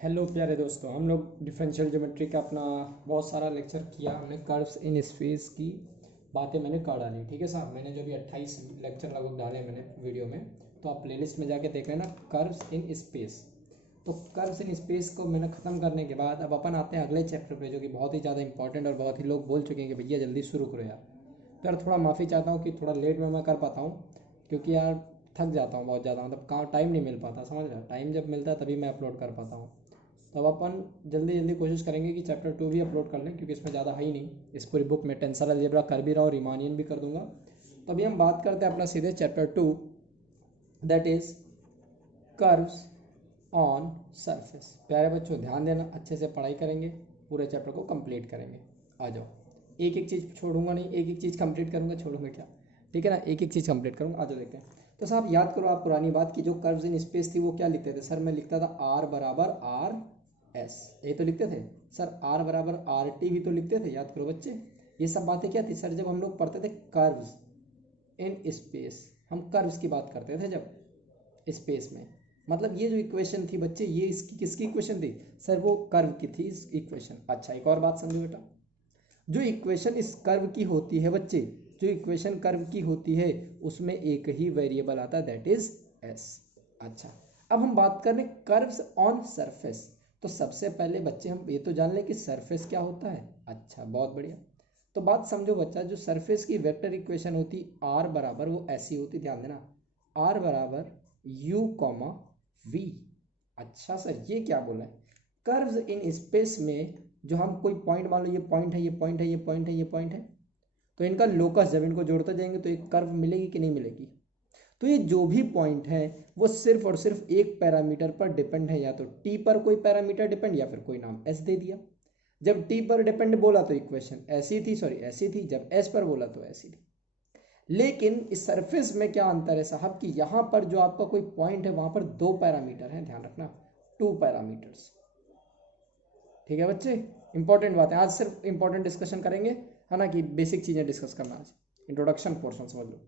Hello प्यारे दोस्तों, हम लोग डिफरेंशियल ज्योमेट्री का अपना बहुत सारा लेक्चर किया हमने। कर्व्स इन स्पेस की बातें मैंने कर डाली, ठीक है साहब। मैंने जो भी 28 लेक्चर लगभग डाले मैंने वीडियो में, तो आप प्लेलिस्ट में जाके देख लेना कर्व्स इन स्पेस। तो कर्व्स इन स्पेस को मैंने ख़त्म करने के बाद अब अपन आते हैं अगले चैप्टर पे, जो कि बहुत ही ज़्यादा इंपॉर्टेंट और बहुत ही लोग बोल चुके हैं कि भैया जल्दी शुरू करो यार। तो यार थोड़ा माफ़ी चाहता हूँ कि थोड़ा लेट में मैं कर पाता हूँ, क्योंकि यार थक जाता हूँ बहुत ज़्यादा। मतलब कहाँ टाइम नहीं मिल पाता, समझ रहे हो। टाइम जब मिलता है तभी मैं अपलोड कर पाता हूँ। तो अब अपन जल्दी जल्दी कोशिश करेंगे कि चैप्टर 2 भी अपलोड कर लें, क्योंकि इसमें ज़्यादा है ही नहीं। इस पूरी बुक में टेंसर अलजेब्रा कर भी रहा हूँ, रिमानियन भी कर दूंगा। तो अभी हम बात करते हैं अपना सीधे chapter 2, that is curves on surface. प्यारे बच्चों ध्यान देना, अच्छे से पढ़ाई करेंगे, पूरे चैप्टर को कंप्लीट करेंगे। आ जाओ, एक एक चीज़ छोड़ूंगा नहीं, एक एक चीज़ कंप्लीट करूंगा, छोड़ूंगा क्या, ठीक है ना। एक एक चीज़ कंप्लीट करूंगा। आ जाओ देखते हैं। तो साहब याद करो आप पुरानी बात की, जो कर्व्स इन स्पेस थी वो क्या लिखते थे सर। मैं लिखता था आर बराबर आर एस, ये तो लिखते थे सर। आर बराबर आर टी भी तो लिखते थे, याद करो बच्चे। ये सब बातें क्या थी सर, जब हम लोग पढ़ते थे कर्व्स इन स्पेस। हम कर्व्स की बात करते थे जब स्पेस में। मतलब ये जो इक्वेशन थी बच्चे, ये इसकी किसकी इक्वेशन थी सर, वो कर्व की थी इक्वेशन। अच्छा एक और बात समझो बेटा, जो इक्वेशन इस कर्व की होती है बच्चे, जो इक्वेशन कर्व की होती है उसमें एक ही वेरिएबल आता है, दैट इज एस। अच्छा अब हम बात कर रहे हैं कर्व्स ऑन सरफेस। तो सबसे पहले बच्चे हम ये तो जान लें कि सरफेस क्या होता है। अच्छा बहुत बढ़िया। तो बात समझो बच्चा, जो सरफेस की वेक्टर इक्वेशन होती आर बराबर वो ऐसी होती, ध्यान देना, आर बराबर यू कॉमा वी। अच्छा सर ये क्या बोला है, कर्व्स इन स्पेस में जो हम कोई पॉइंट, मान लो ये पॉइंट है, ये पॉइंट है, ये पॉइंट है, ये पॉइंट है, तो इनका लोकस जब इनको जोड़ते जाएंगे तो एक कर्व मिलेगी कि नहीं मिलेगी। तो ये जो भी पॉइंट है वो सिर्फ और सिर्फ एक पैरामीटर पर डिपेंड है, या तो टी पर कोई पैरामीटर डिपेंड या फिर कोई नाम एस दे दिया। जब टी पर डिपेंड बोला तो इक्वेशन ऐसी थी, सॉरी ऐसी थी, जब एस पर बोला तो ऐसी थी। लेकिन इस सरफेस में क्या अंतर है साहब, कि यहां पर जो आपका कोई पॉइंट है वहां पर दो पैरामीटर हैं, ध्यान रखना, टू पैरामीटर्स। ठीक है बच्चे, इंपॉर्टेंट बात है, आज सिर्फ इंपॉर्टेंट डिस्कशन करेंगे, है ना, कि बेसिक चीजें डिस्कस करना आज, इंट्रोडक्शन पोर्शन समझ लो।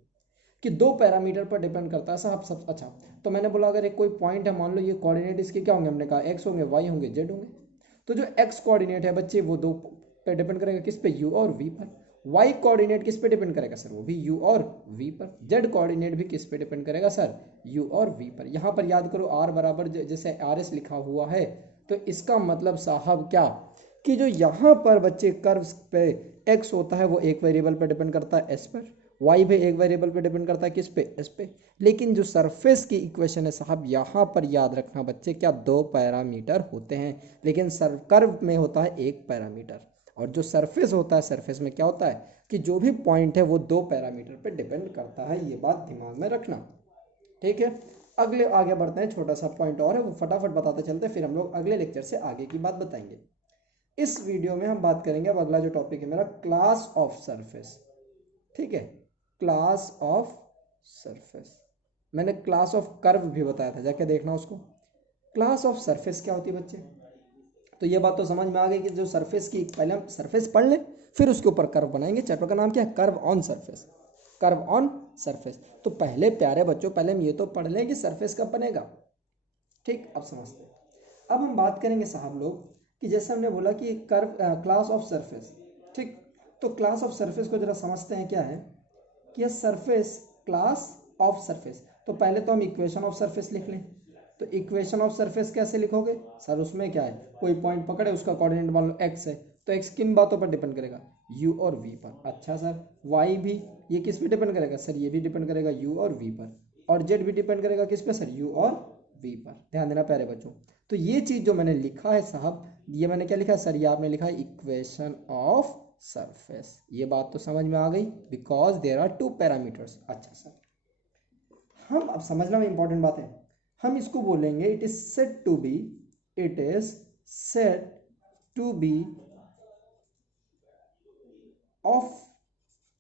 कि दो पैरामीटर पर डिपेंड करता है साहब सब। अच्छा तो मैंने बोला अगर एक कोई पॉइंट है, मान लो ये कोऑर्डिनेट इसके क्या होंगे, हमने कहा एक्स होंगे, वाई होंगे, जेड होंगे। तो जो एक्स कोऑर्डिनेट है बच्चे वो दो पे डिपेंड करेगा, किस पे, यू और वी पर। वाई कोऑर्डिनेट किस पे डिपेंड करेगा सर, वो भी यू और वी पर। जेड कोऑर्डिनेट भी किस पे डिपेंड करेगा सर, यू और वी पर। यहाँ पर याद करो आर बराबर जैसे आर एस लिखा हुआ है, तो इसका मतलब साहब क्या, कि जो यहाँ पर बच्चे कर्व्स पे एक्स होता है वो एक वेरिएबल पे डिपेंड करता है एस पर, वाई भी एक वेरिएबल पे डिपेंड करता है किस पे, एस पे। लेकिन जो सरफेस की इक्वेशन है साहब, यहाँ पर याद रखना बच्चे, क्या दो पैरामीटर होते हैं, लेकिन सर कर्व में होता है एक पैरामीटर। और जो सरफेस होता है, सरफेस में क्या होता है कि जो भी पॉइंट है वो दो पैरामीटर पे डिपेंड करता है, ये बात दिमाग में रखना, ठीक है। अगले आगे बढ़ते हैं, छोटा सा पॉइंट और है वो फटाफट बताते चलते, फिर हम लोग अगले लेक्चर से आगे की बात बताएंगे। इस वीडियो में हम बात करेंगे, अब अगला जो टॉपिक है मेरा, क्लास ऑफ सरफेस, ठीक है, क्लास ऑफ सरफेस। मैंने क्लास ऑफ कर्व भी बताया था, जाके देखना उसको। क्लास ऑफ सरफेस क्या होती है बच्चे, तो ये बात तो समझ में आ गई कि जो सरफेस की, पहले हम सरफेस पढ़ लें फिर उसके ऊपर कर्व बनाएंगे। चैप्टर का नाम क्या है, curve on surface, curve on surface. तो पहले प्यारे बच्चों, पहले हम ये तो पढ़ लें कि सरफेस कब बनेगा, ठीक। अब समझते हैं। अब हम बात करेंगे साहब लोग, कि जैसे हमने बोला कि कर्व, क्लास ऑफ सरफेस, ठीक। तो क्लास ऑफ सरफेस को जरा समझते हैं, क्या है कि सरफेस, क्लास ऑफ सरफेस। तो पहले तो हम इक्वेशन ऑफ सरफेस लिख लें। तो इक्वेशन ऑफ सरफेस कैसे लिखोगे सर, उसमें क्या है, कोई पॉइंट पकड़े, उसका कोऑर्डिनेट मान लो एक्स है, तो एक्स किन बातों पर डिपेंड करेगा, यू और वी पर। अच्छा सर वाई भी, ये किस पे डिपेंड करेगा सर, ये भी डिपेंड करेगा यू और वी पर। और जेड भी डिपेंड करेगा किस पे सर, यू और वी पर। ध्यान देना प्यारे बच्चों। तो ये चीज जो मैंने लिखा है साहब, ये मैंने क्या लिखा है सर, ये आपने लिखा है इक्वेशन ऑफ सरफेस। ये बात तो समझ में आ गई, because there are two parameters. अच्छा सर, हम अब समझना में इंपॉर्टेंट बात है, हम इसको बोलेंगे it is said to be, it is said to be of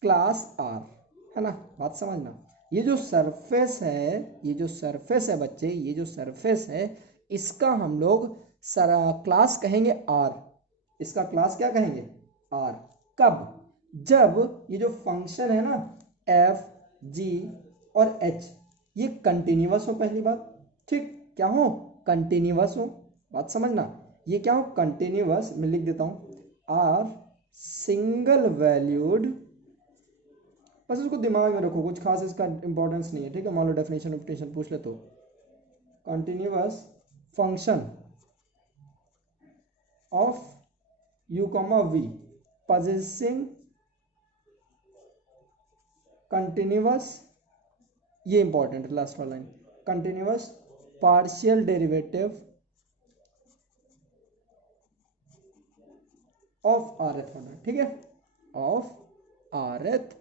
class R, है ना, बात समझना। ये जो सरफेस है, ये जो सरफेस है बच्चे, ये जो सरफेस है, इसका हम लोग क्लास कहेंगे आर। इसका क्लास क्या कहेंगे, आर। कब, जब ये जो फंक्शन है ना, एफ जी और एच, ये कंटिन्यूअस हो, पहली बात, ठीक, क्या हो, कंटिन्यूअस हो। बात समझना, ये क्या हो, कंटिन्यूअस, मैं लिख देता हूँ आर सिंगल वैल्यूड, बस उसको दिमाग में रखो, कुछ खास इसका इंपॉर्टेंस नहीं है, ठीक है। मान लो डेफिनेशन पूछ ले तो continuous function of u comma v possessing continuous, ये इंपॉर्टेंट है लास्ट वाला line, continuous partial derivative of rth order, ठीक है, ऑफ rth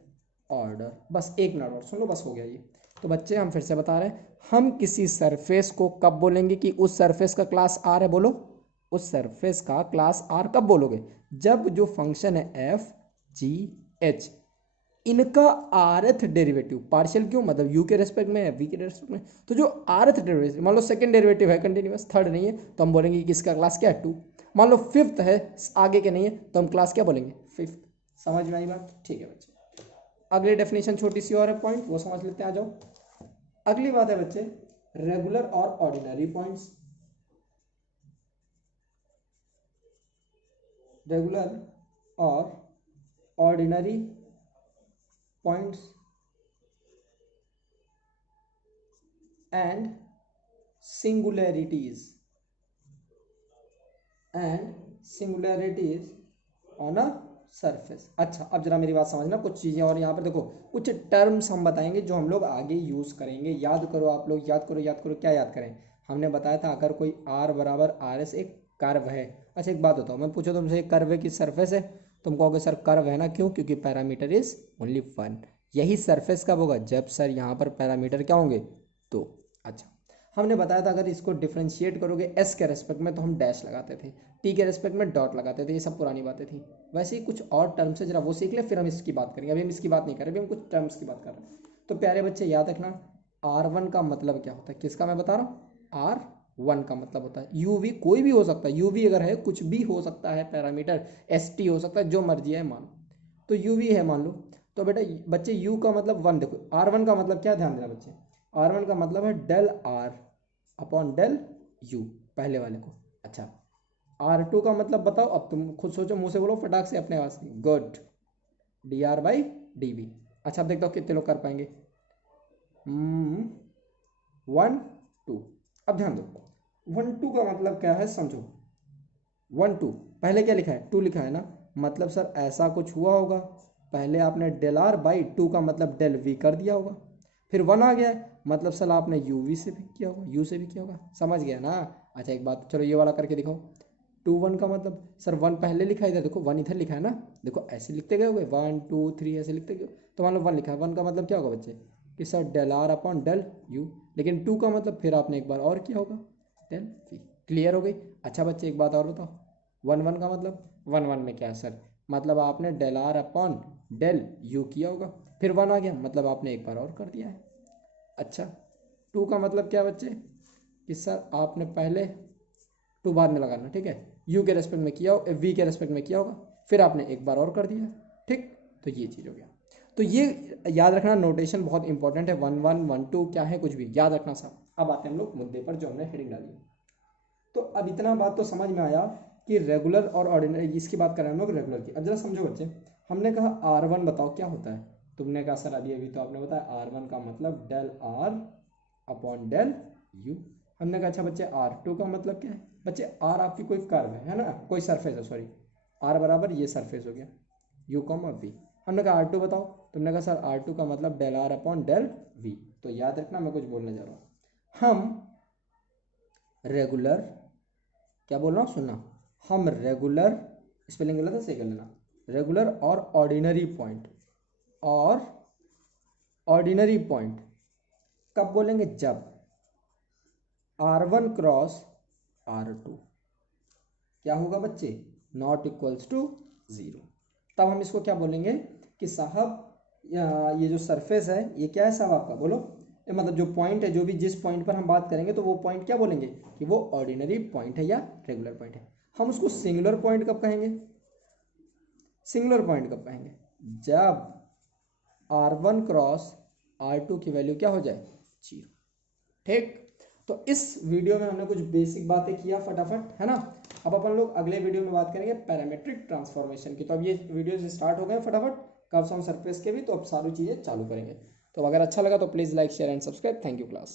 ऑर्डर। बस एक मिनट और सुन लो, बस हो गया ये। तो बच्चे हम फिर से बता रहे हैं, हम किसी सरफेस को कब बोलेंगे कि उस सरफेस का क्लास आर है, बोलो उस सरफेस का क्लास आर कब बोलोगे, जब जो फंक्शन है एफ जी एच इनका आरथ डेरिवेटिव पार्शियल, क्यों मतलब यू के रेस्पेक्ट में है, वी के रेस्पेक्ट में, तो जो आरथ डेरिवेटिव, मान लो सेकंड डेरिवेटिव है कंटिन्यूअस, थर्ड नहीं है तो हम बोलेंगे कि इसका क्लास क्या है, टू। मान लो फिफ्थ है, आगे के नहीं है तो हम क्लास क्या बोलेंगे, फिफ्थ। समझ में आई बात, ठीक है बच्चे। अगली डेफिनेशन छोटी सी और है पॉइंट, वो समझ लेते हैं, आ जाओ। अगली बात है बच्चे, रेगुलर और ऑर्डिनरी पॉइंट्स। रेगुलर और ordinary points and singularities on a surface. अच्छा, अब जरा मेरी बात समझना, कुछ चीज़ें और यहाँ पर देखो, कुछ टर्म्स हम बताएंगे जो हम लोग आगे यूज़ करेंगे। याद करो आप लोग, याद करो, क्या याद करें, हमने बताया था अगर कोई r बराबर आर एस एक कर्व है। अच्छा एक बात बताओ, मैं पूछो तुमसे एक कर्व की सरफेस है, तुम कहोगे सर कर्व है ना, क्यों, क्योंकि पैरामीटर इज ओनली वन। यही सरफेस कब होगा, जब सर यहाँ पर पैरामीटर क्या होंगे, तो। अच्छा, हमने बताया था अगर इसको डिफ्रेंशिएट करोगे एस के रेस्पेक्ट में तो हम डैश लगाते थे, टी के रेस्पेक्ट में डॉट लगाते थे, ये सब पुरानी बातें थी। वैसे ही कुछ और टर्म्स है, जरा वो सीख ले, फिर हम इसकी बात करेंगे। अभी हम इसकी बात नहीं कर रहे, अभी हम कुछ टर्म्स की बात कर रहे हैं। तो प्यारे बच्चे याद रखना, R1 का मतलब क्या होता है, किसका मैं बता रहा हूँ, R1 का मतलब होता है UV, कोई भी हो सकता है, UV अगर है कुछ भी हो सकता है, पैरामीटर ST हो सकता है, जो मर्जी है मान, तो UV है मान लो। तो बेटा बच्चे U का मतलब वन, देखो R1 का मतलब क्या, ध्यान देना बच्चे, R1 का मतलब है del R upon del U, पहले वाले को। अच्छा, R2 का मतलब बताओ, अब तुम खुद सोचो, मुंह से बोलो फटाक से अपने आवाज में, गुड, dr/dv। अच्छा अब देखता हूँ कितने लोग कर पाएंगे, 1 2। अब ध्यान दो, 1 2 का मतलब क्या है समझो, 1 2 पहले क्या लिखा है, 2 लिखा है ना, मतलब सर ऐसा कुछ हुआ होगा, पहले आपने डेल आर बाई 2 का मतलब डेल वी कर दिया होगा, फिर 1 आ गया है, मतलब सर आपने यू वी से भी किया होगा, यू से भी किया होगा, समझ गया ना। अच्छा एक बात, चलो ये वाला करके दिखाओ, 2 1 का मतलब सर 1 पहले लिखा है इधर, देखो 1 इधर लिखा है ना, देखो ऐसे लिखते गए होगे 1 2 3 ऐसे लिखते गए, तो मान लो 1 लिखा है, 1 का मतलब क्या होगा बच्चे, कि sir del R upon del U, लेकिन 2 का मतलब फिर आपने एक बार और किया होगा डेल वी। क्लियर हो गई। अच्छा बच्चे एक बात और बताओ, 1 1 का मतलब, 1 1 में क्या है सर, मतलब आपने del R upon del U किया होगा, फिर 1 आ गया, मतलब आपने एक बार और कर दिया है। अच्छा, 2 का मतलब क्या बच्चे, कि सर आपने पहले, टू बाद में लगाना, ठीक है, यू के रेस्पेक्ट में किया हो, वी के रेस्पेक्ट में किया होगा, फिर आपने एक बार और कर दिया, ठीक। तो ये चीज़ हो गया। तो ये याद रखना, नोटेशन बहुत इंपॉर्टेंट है, 1 1 1 2 क्या है कुछ भी याद रखना सब। अब आते हैं हम लोग मुद्दे पर जो हमने हेडिंग डाली। तो अब इतना बात तो समझ में आया कि रेगुलर और ऑर्डिनरी, इसकी बात कर रहे हैं हम लोग रेगुलर की। अब जरा समझो बच्चे, हमने कहा R1 बताओ क्या होता है, तुमने कहा सर अभी अभी तो आपने बताया R1 का मतलब del R upon del U. हमने कहा अच्छा बच्चे R2 का मतलब क्या है, बच्चे R आपकी कोई कर्व है ना, कोई सरफेस है, सॉरी, R बराबर ये सरफेस हो गया U कॉमा वी। हमने कहा R2 बताओ, तुमने कहा सर R2 का मतलब del R upon del V. तो याद रखना मैं कुछ बोलने जा रहा हूँ, हम रेगुलर, क्या बोल रहा हूँ सुनना, हम रेगुलर, स्पेलिंग गलत है सही कर लेना, रेगुलर और ऑर्डिनरी पॉइंट, और ऑर्डिनरी पॉइंट कब बोलेंगे, जब R1 क्रॉस R2 क्या होगा बच्चे, नॉट इक्वल्स टू 0। तब हम इसको क्या बोलेंगे कि साहब ये जो सरफेस है ये क्या है साहब आपका, बोलो, ये मतलब जो पॉइंट है, जो भी जिस पॉइंट पर हम बात करेंगे तो वो पॉइंट क्या बोलेंगे कि वो ऑर्डिनरी पॉइंट है या रेगुलर पॉइंट है। हम उसको सिंगुलर पॉइंट कब कहेंगे, सिंगुलर पॉइंट कब कहेंगे, जब R1 क्रॉस R2 की वैल्यू क्या हो जाए, 0, ठीक। तो इस वीडियो में हमने कुछ बेसिक बातें किया फटाफट, है ना। अब अपन लोग अगले वीडियो में बात करेंगे पैरामेट्रिक ट्रांसफॉर्मेशन की। तो अब ये वीडियो स्टार्ट हो गए फटाफट कर्व्स ऑन सरफेस के भी, तो अब सारी चीज़ें चालू करेंगे। तो अगर अच्छा लगा तो please like share and subscribe. Thank you class.